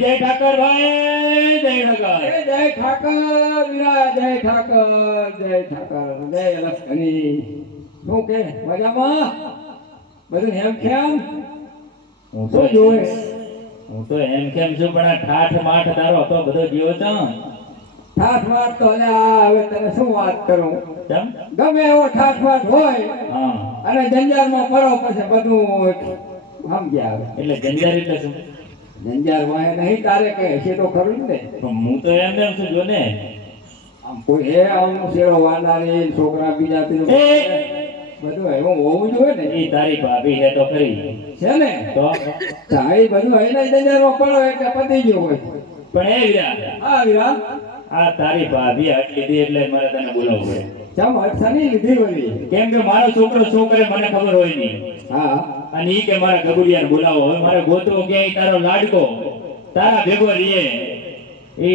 જય ઠાકર ભાઈ, જય ઠાકર, જય ઠાકર વીરા, જય ઠાકર, જય ઠાકર, જય લક્ષ્મી. શું કે મજામાં બધું એમ કેમ? હું તો જોવે હું તો એમ કેમ છું, પણ આ ઠાઠ માઠ તારો તો બધો જીવો છે. ઠાઠ વાત તો હવે તને શું વાત કરું? કેમ? ગમે એવો ઠાઠ વાત હોય હા, અને જંજારમાં પડો પછી બધું સમજ્યા આવે. એટલે જંજાર એટલે શું? જંજાર વાય નહીં તારે કે છે તો ખરું જ ને. હું તો એમ છું જો ને, આમ કોઈ હે આમ શેરો વાનારી છોકરા બીજા બધું એવું હોવું જોઈએ ને. એ તારી ભાભી છે તો ખરી છે ને તો, એ બધું એને જંજારમાં પડો એટલે પતી ગયું હોય. પણ એ વીરા, હા વીરા, આ તારી ભાભી હાથ લીધી એટલે મારે તને બોલાવવું પડે. ચમ અચ્છાની લીધી વળી. કેમ કે મારો છોકરો શું કરે મને ખબર હોય નહીં. હા અને ઈ કે મારા ગબુડિયાને બોલાવો. હવે મારે ગોતવો ક્યાંય તારો લાડકો તારા ભેગો રહીએ, એ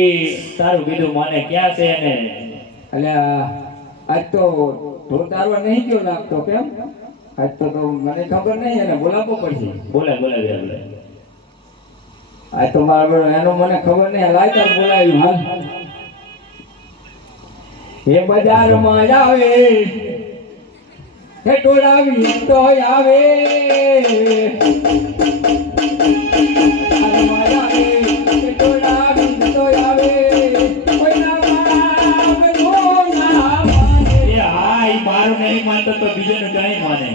તારું કીધું મને ક્યાં છે એને. એટલે આજ તો ઢોરદારવા નહીં ગયો લાગતો. કેમ આજ તો મને ખબર નહીં, એને બોલાવવો પડશે. બોલાવી આપણે. આજ તો મારા બેડો એનો મને ખબર નહીં. લાયતાર બોલાવ્યું. હાલ એ બજારમાં આવે હે ટોળાવી તો આવે, મારું નહીં માનતો તો બીજાનું કઈ માને.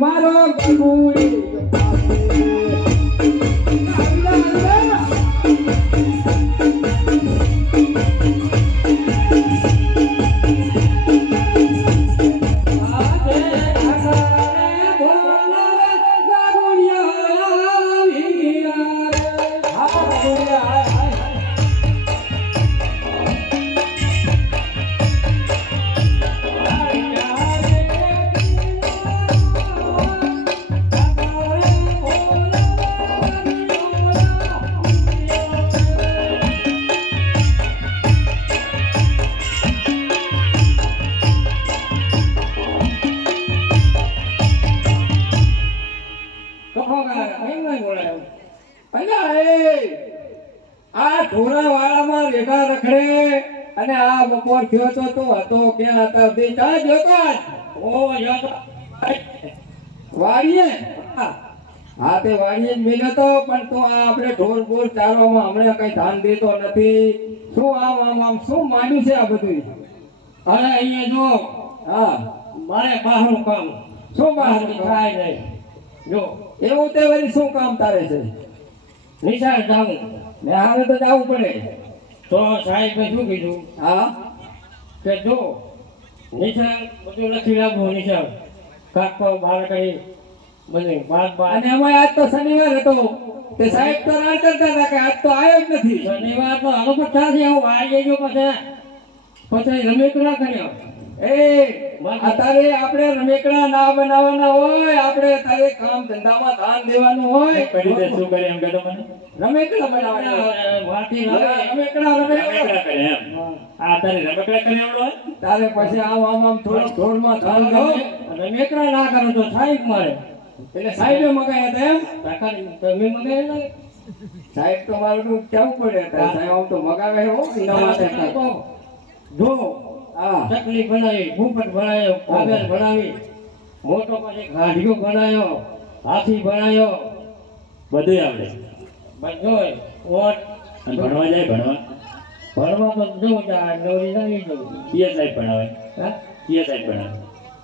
મારો ગગુડી આ ઢોરા વાળામાં રેગા રખડે અને આ બપોર થયો તો તું હતો ક્યાં હતા? બે ચા જોતો ઓ વાડીએ. હા તે વાડીએ જ મેલ્યો તો, પણ તો આ આપણે ઢોર બોર ચારવામાં હમણાં કઈ ધ્યાન દેતો નથી. શું આમ આમ આમ શું માંડ્યું છે આ બધું? અરે અહીંયા જો, હા મારે બહારનું કામ શું બહાર થાય નહીં. જો એવું તે વળી શું કામ તારે છે? નિશાળ જાઉં ને હારે તો જવું પડે. તો સાહેબે શું કીધું હા કે જો નિશાળ બધું લખી લાવવું. નિશાળ કાકો બાર કઈ બધું બાદ અને અમારે આજ તો શનિવાર હતો, તે સાહેબ તો રાડ કરતા હતા કે આજ તો આવ્યો જ નથી. શનિવાર તો આલો પચાસ હું આવી ગયો. પછી રમેશ ના કર્યો. એ અત્યારે આપણે રમેકડા ના બનાવવાના હોય, આપણે અત્યારે કામ ધંધામાં ધ્યાન દેવાનું હોય. કઈ રીતે શું કરે એમ કહેતો મને રમેકડા બનાવવાના હોય. વાટી લાવે. રમેકડા રમેકડા કરે એમ આ તારે રમેકડા કરે આવડો હોય? તારે પછી આમ થોડોક ઢોરમાં ધ્યાન દો. રમેકડા ના કરો તો સાહેબ મારે એટલે સાહેબે મગાયા હતા એમ. તાકાત તમે મગાવેલા સાહેબ તો મારું કેવું પડે હતા. સાહેબ આમ તો મગાવે હો એના માટે. જો હા ચકલી બનાવી, ભૂપટ બનાવ્યો, કાગળ બનાવી, મોટો પછી ગાડીઓ બનાવ્યો, હાથી બનાવ્યો, બધું આવડે બધો ઓટ અને ભણવા જાય ભણવા ભણવા તો જો ત્યાં નવરી નાની જવું. કયા સાહેબ ભણાવે હા? કયા સાહેબ ભણાવે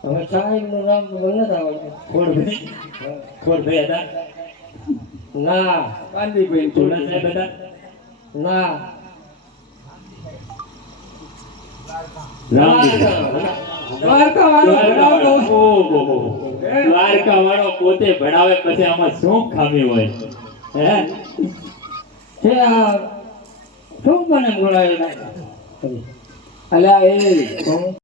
હવે સાહેબનું નામ તો મને નથી આવડતું. ખોડભાઈ ખોડભાઈ હતા ના ગાંધીભાઈ ચૂડા સાહેબ હતા ના દ્વારકા વાળો ભણાવતો. ઓહો દ્વારકા વાળો પોતે ભણાવે પછી આમાં શું ખામી હોય હે છે આ શું મને બોલાવેલા અલ્યા એ